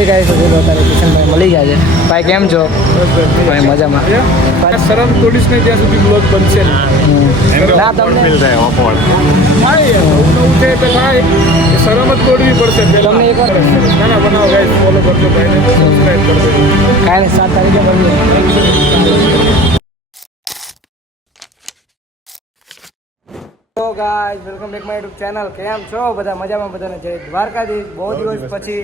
અત્યારે કિશનભાઈ મળી ગયા છે. ભાઈ કેમ છો? ભાઈ મજામાં. શરમ તોડીશ નહીં ત્યાં સુધી બ્લોગ બનશે ના તમને શરમ જ તોડવી પડશે તમને એક વાર ના બનાવો ગાઈસ, ફોલો કરજો ભાઈને, સબસ્ક્રાઇબ કરજો. કાંઈ 7 તારીખે મળીએ. તો guys welcome back my YouTube channel. કેમ છો બધા? મજામાં? બધાને જય દ્વારકાધીશ. બહુ દિવસ પછી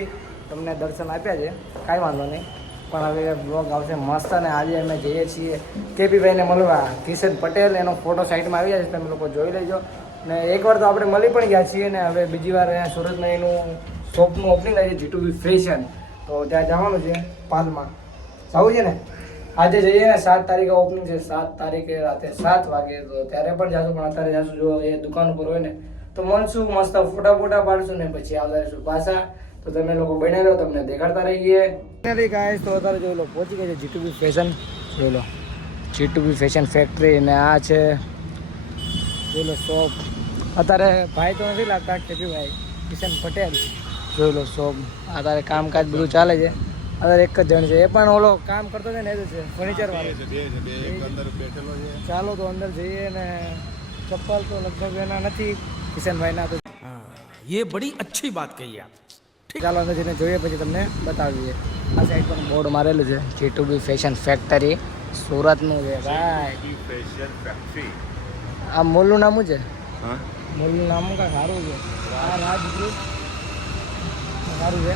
તમને દર્શન આપ્યા છે, કાંઈ વાંધો નહીં, પણ હવે બ્લોગ આવશે મસ્ત. અને આજે અમે જઈએ છીએ કેપીભાઈને મળવા. કિશન પટેલ, એનો ફોટો સાઈડમાં આવી જાય છે, તમે લોકો જોઈ લેજો. ને એકવાર તો આપણે મળી પણ ગયા છીએ ને હવે બીજી વાર અહીંયા સુરતમાં એનું શોપનું ઓપનિંગ થાય છે, G2B ફેશન. તો ત્યાં જવાનું છે, પાલમાં જવું છે ને. આજે જઈએ ને 7 તારીખે ઓપનિંગ છે, 7 તારીખે રાતે 7 વાગે. તો ત્યારે પણ જાશું, પણ અત્યારે જાશું જો એ દુકાન ઉપર હોય ને તો મળશું, મસ્ત ફોટા પાડશું ને પછી આવતા રહીશું પાછા. તો તમે લોકો બને રહો, તમને દેખાડતા રહીએ. ગાઈસ તો અત્યારે જોઈ લો પહોંચી ગયા છે G2B ફેશન. જોઈ લો G2B ફેશન ફેક્ટરી. ને આ છે જોઈ લો શોપ. અત્યારે ભાઈ તો નથી લાગતા, કેપીભાઈ કિશન પટેલ. જોઈ લો શોપ. અત્યારે કામકાજ બધું ચાલે છે. અત્યારે એક જ જણ છે, એ પણ ઓલો કામ કરતો છે ને, એ જ છે ફર્નિચર વાળો. ચાલો તો અંદર જઈએ. ને ચપ્પલ તો લગભગ એના નથી કિશનભાઈના. તો ये बड़ी अच्छी बात कही आप. ચાલો અંદર જઈને જોઈએ, પછી તમને બતાવીએ. આ સાઈડ પર બોર્ડ મારેલું છે G2B ફેશન ફેક્ટરી, સુરતનું છે ભાઈ. આ મોલનું નામ શું છે? મોલનું નામ કાંઈ સારું છે. આ રાજગૃહ સારું છે.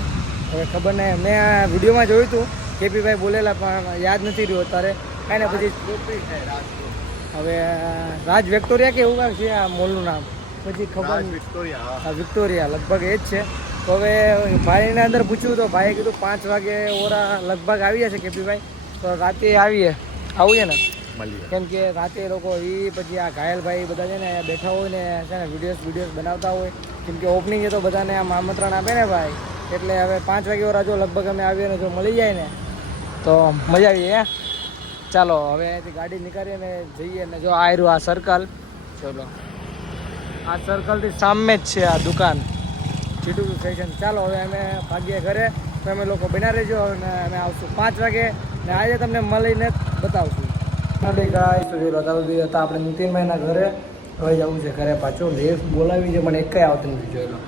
હવે ખબર નહીં, મેં આ વિડીયોમાં જોયું હતું કેપીભાઈ બોલેલા, પણ યાદ નથી રહ્યું અત્યારે. કાંઈ ને પછી હવે રાજ વિક્ટોરિયા કે એવું કાંઈક છે આ મોલનું નામ, પછી ખબર વિક્ટોરિયા લગભગ એ જ છે. તો હવે ભાઈને અંદર પૂછ્યું તો ભાઈએ કીધું 5 વાગે ઓરા લગભગ આવી જશે કેપીભાઈ. તો રાતે આવીએ ને, કેમ કે રાતે લોકો એ પછી આ ઘાયલભાઈ બધા છે ને બેઠા હોય ને છે ને વિડીયોઝ બનાવતા હોય, કેમ કે ઓપનિંગ છે તો બધાને આમ આમંત્રણ આપે ને ભાઈ. એટલે હવે 5 વાગે ઓરા જો લગભગ અમે આવીએ ને જો મળી જાય ને તો મજા આવીએ. ચાલો હવે અહીંથી ગાડી નીકળીએ ને જઈએ. ને જો આ રહ્યું આ સર્કલ. ચલો આ સર્કલથી સામે જ છે આ દુકાન G2B ફેશન. ચાલો હવે અમે ભાગીએ ઘરે. તો અમે લોકો બના રહેજો અને અમે આવશું 5 વાગે. ને આજે તમને મળીને બતાવશું. હતા આપણે નીતિનભાઈના ઘરે. હવે જવું છે ઘરે પાછું. લેફ બોલાવી છે પણ એક કંઈ આવતી નથી. જોઈ લો,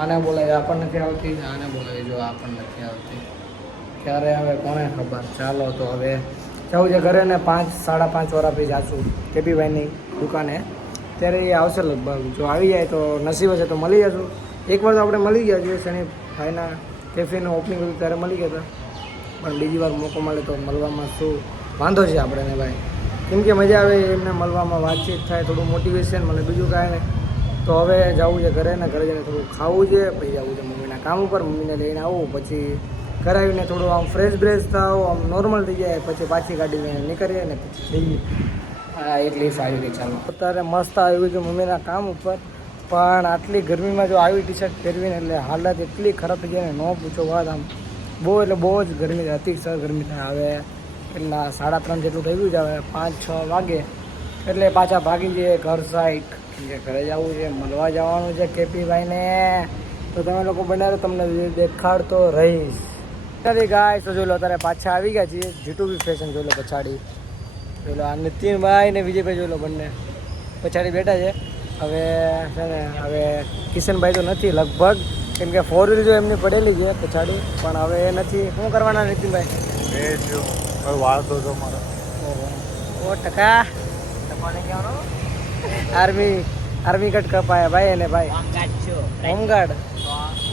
આને બોલાવી આપણને નથી આવતી, આને બોલાવી જો આપણને નથી આવતી. ક્યારે આવે કોને ખબર. ચાલો તો હવે જવું છે ઘરે. ને 5-5:30 વાર પછી જાશું કેપીભાઈની દુકાને. ત્યારે એ આવશે લગભગ. જો આવી જાય તો નસીબ હશે તો મળી જશું. એકવાર તો આપણે મળી ગયા છીએ, શનિ ભાઈના કેફેનું ઓપનિંગ હતું ત્યારે મળી ગયા હતા, પણ બીજી વાર મોકો મળે તો મળવામાં શું વાંધો છે આપણને ભાઈ. કેમ કે મજા આવે એમને મળવામાં, વાતચીત થાય, થોડું મોટિવેશન મળે, બીજું કાંઈ નહીં. તો હવે જવું છે ઘરે. ને ઘરે જઈને થોડું ખાવું છે, પછી જવું છે મમ્મીના કામ ઉપર. મમ્મીને લઈને આવું, પછી ઘરે આવીને થોડું આમ ફ્રેશ થાવ, આમ નોર્મલ થઈ જાય, પછી પાછી ગાડી લઈને નીકળીએ ને પછી જઈએ. હા એટલી સારી ગઈ. ચાલો અત્યારે મસ્ત આવ્યું છે મમ્મીના કામ ઉપર, પણ આટલી ગરમીમાં જો આવી ટી-શર્ટ પહેરવીને એટલે હાલત એટલી ખરાબ થઈ જાય ને ન પૂછો વાત. આમ બહુ એટલે બહુ જ ગરમી થાય, અતિશય ગરમી થાય. હવે એટલા 3:30 જેટલું થઈ ગયું છે. હવે 5-6 વાગે એટલે પાછા ભાગી જઈએ ઘર સાઈડ. ઘરે જવું છે, મળવા જવાનું છે કેપીભાઈને. તો તમે લોકો બનાવો, તમને દેખાડતો રહીશ. ગાય તો જોઈ લો અત્યારે પાછા આવી ગયા છીએ G2B ફેશન. જોઈ લો પછાડી, જોઈ લો આ નીતિનભાઈ ને વિજયભાઈ જોઈ લો, બંને પછાડી બેઠા છે. હવે છે ને હવે કિશનભાઈ તો નથી લગભગ, કેમ કે 4 વ્હીલ જો એમની પડેલી છે પછાડી, પણ હવે એ નથી. શું કરવાના નીતિનભાઈ? વાળતો છો મારો 100% આર્મી કટ કપાયા ભાઈ. એને ભાઈ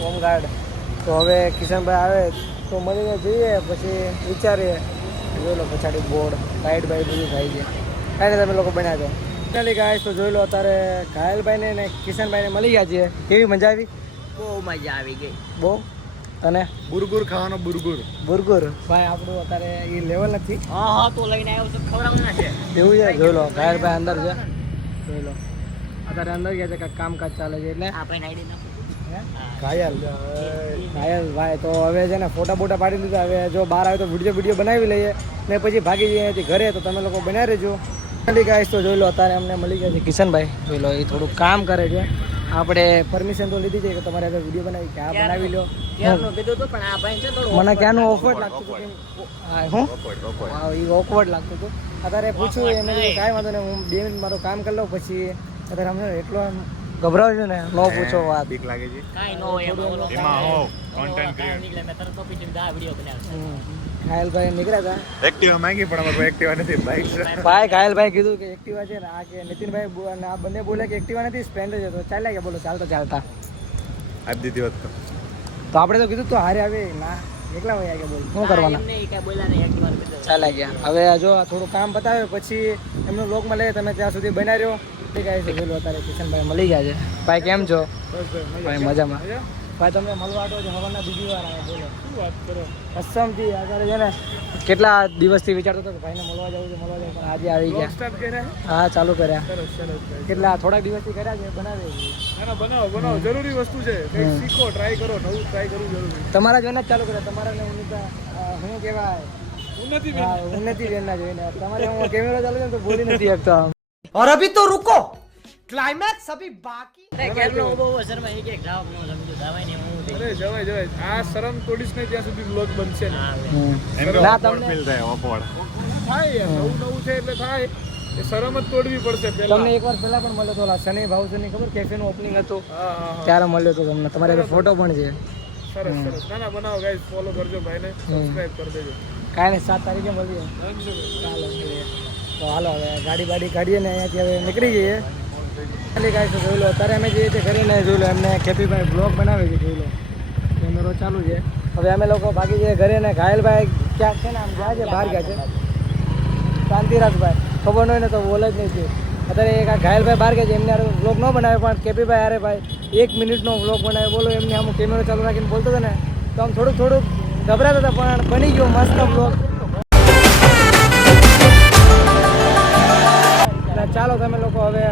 હોમગાર્ડ. તો હવે કિશનભાઈ આવે તો મળીને જઈએ, પછી વિચારીએ. જોઈ લો પછાડી બોર્ડ, લાઇટ બાઇટ બધું થાય છે. કાંઈ તમે લોકો બનાવી દો. ચાલી ગાય તો જોઈ લો અત્યારે ઘાયલભાઈને ને કિશનભાઈને મળી ગયા છીએ. કેવી મજા આવી? બહુ મજા આવી ગઈ. બહુ. અને બુરગુર ખાવાનો બુરગુર ભાઈ આપણું અત્યારે એ લેવલ નથી. હા તો લઈને આવ્યો તો ખવડાવવાના છે. એવું છે. જોઈ લો ઘાયલભાઈ અંદર છે. જોઈ લો અત્યારે અંદર ગયા છે, કાંઈક કામકાજ ચાલે છે એટલે. આપણે આઈડી નાખો. ઘાયલ ભાઈ તો હવે છે ને ફોટા પાડી દીધા. હવે જો બહાર આવે તો વિડીયો બનાવી લઈએ ને પછી ભાગી જઈએ અહીંથી ઘરે. તો તમે લોકો બનાવી રહેજો. ગાઈસ તો જોઈ લો અત્યારે અમને મળી ગયા છે કિશનભાઈ. જોઈ લો એ થોડું કામ કરે છે. આપણે પરમિશન તો લીધી છે કે તમારે હવે વિડીયો બનાવી કે આ બનાવી લો ક્યારનું કીધું હતું પણ આ ભાઈ છે થોડું મને ક્યાંનું ઓકવર્ડ લાગતું હતું કે હા હું હા એ ઓકવર્ડ લાગતું હતું અત્યારે પૂછ્યું એમને કીધું કાંઈ વાંધો નહીં હું 2 મિનિટ મારું કામ કરી લઉં પછી અત્યારે અમને એટલો આમ ગભરાવું છું ને ન પૂછો વાત બીક લાગે છે કાંઈ ન હોય એમાં ઓલો એમાં હો કાંઈ કોન્ટેન્ટ ક્રિએટર નીકળે મેં તરત કોપી કરીને આ વિડીયો બનાવશે ઘાયલભાઈ નીકળ્યા હતા એક્ટિવા માંગી પણ અમારે એક્ટિવા નથી બાઇક છે ભાઈ ઘાયલભાઈ કીધું કે એક્ટિવા છે ને આ કે નીતિનભાઈ અને આ બંને બોલે કે એક્ટિવા નથી સ્પ્લેન્ડર છે તો ચાલ્યા ગયા બોલો ચાલતા ચાલતા આજ દીધી હોત તો આપણે તો કીધું તો હારે આવે ના એકલા વયા ગયા બોલ શું કરવાના એમને ઈ કાંઈ બોલ્યા નહીં એક્ટિવા કીધું ચાલ્યા ગયા હવે જો આ થોડું કામ પતાવે પછી એમનો લોકમાં લે તમે ત્યાં સુધી બનાવી રહ્યો ઠીક છે પેલું અત્યારે કિશનભાઈ મળી ગયા છે ભાઈ કેમ છો ભાઈ મજામાં ભાઈ તમને મળવા આટો છે હવાના બીજી વાર આવે બોલો શું વાત કરો કસમથી અત્યારે છે ને કેટલા દિવસથી વિચારતો હતો કે ભાઈને મળવા જવું છે મળવા જવું પણ આજે આવી બ્લોગ ગયા સ્ટાર્ટ કર્યા હા ચાલુ કર્યા સરસ સરસ ભાઈ કેટલા થોડાક દિવસથી કર્યા છે બનાવે છે. ના ના બનાવો બનાવો જરૂરી વસ્તુ છે કંઈક શીખો ટ્રાય કરો નવું ટ્રાય કરવું જરૂરી તમારા જોઈને જ ચાલુ કર્યા તમારા ને ઉન્નતા શું કહેવાય ઉન્નતિ હા ઉન્નતિ બેનના જોઈને તમારે હું કેમેરો ચાલુ છે ને તો બોલી નથી શકતો આમ. और अभी तो रुको क्लाइमैक्स अभी बाकी અરે ઘરનો બહુ શર્મા એ કે જવાબ ન સમજો દાવાય ને હું અરે જવાય જવાય આ શરમ તોડીશ ને ત્યાં સુધી બ્લોગ બનશે ને ના તમને થાય યાર, નવું નવું છે એટલે થાય એ શરમ જ તોડવી પડશે પહેલા તમને એકવાર પહેલા પણ મળ્યો હતો ઓલા શનિ ભાવસરની ખબર કેફેનું ઓપનિંગ હતું હા હા હા ત્યારે મળ્યો હતો તમને તમારે ફોટો પણ છે સરસ સરસ ના ના બનાવો ગાઈસ ફોલો કરજો ભાઈને સબસ્ક્રાઇબ કરી દેજો કાંઈ નહીં 7 તારીખે મળીએ ચાલો મળીએ તો હાલો હવે ગાડી બાડી કાઢીએ ને અહીંયાથી હવે નીકળી જઈએ ખાલી કાંઈ તો જોઈ લો અત્યારે અમે જઈએ છીએ કરીને જોઈ લો એમને કેપીભાઈ બ્લોગ બનાવે છે જોઈ લો કેમેરો ચાલુ છે હવે અમે લોકો ભાગી જઈએ ઘરે ને ઘાયલભાઈ ક્યાંક છે ને આમ ગયા છે બહાર ગયા છે શાંતિ રાખભાઈ ખબર ન હોય ને તો બોલે જ નહીં છે અત્યારે એક આ ઘાયલભાઈ બહાર ગયા છે એમને બ્લોગ ન બનાવે પણ કેપીભાઈ અરે ભાઈ 1 મિનિટનો બ્લોગ બનાવે બોલો એમને આમ કેમેરો ચાલુ રાખીને બોલતો હતો ને તો આમ થોડુંક ગભરાતા હતા પણ બની ગયો મસ્ત બ્લોગ ચાલો તમે લોકો હવે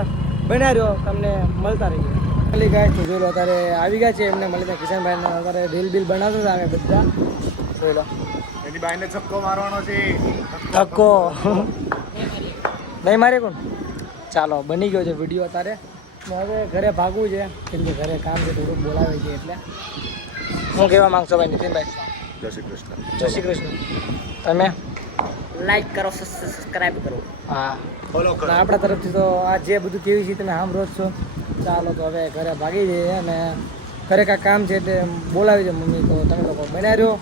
બન્યા રહ્યો તમને મળતા રહીએ ખાલી ગાય તો જોઈ લો અત્યારે આવી ગયા છે એમને મળીને કિશનભાઈને અત્યારે રીલ બિલ બનાવતા હતા અમે બધા જોઈ લો એની બાઈને છક્કો મારવાનો છે ધક્કો નહીં મારે કોણ ચાલો બની ગયો છે વિડીયો અત્યારે ને હવે ઘરે ભાગવું છે કેમ કે ઘરે કામ છે થોડુંક બોલાવે છે એટલે શું કહેવા માંગશો ભાઈ નીતિનભાઈ જય શ્રી કૃષ્ણ જય શ્રી કૃષ્ણ તમે લાઈક કરો સબસ્ક્રાઇબ કરો હા ફોલો અને આપણા તરફથી તો આ જે બધું કેવી છે તમે સાંભળો જ છો ચાલો તો હવે ઘરે ભાગી જઈએ અને ઘરે કાંઈ કામ છે એટલે બોલાવી છે મમ્મી તો તમે લોકો બનાવી રહ્યો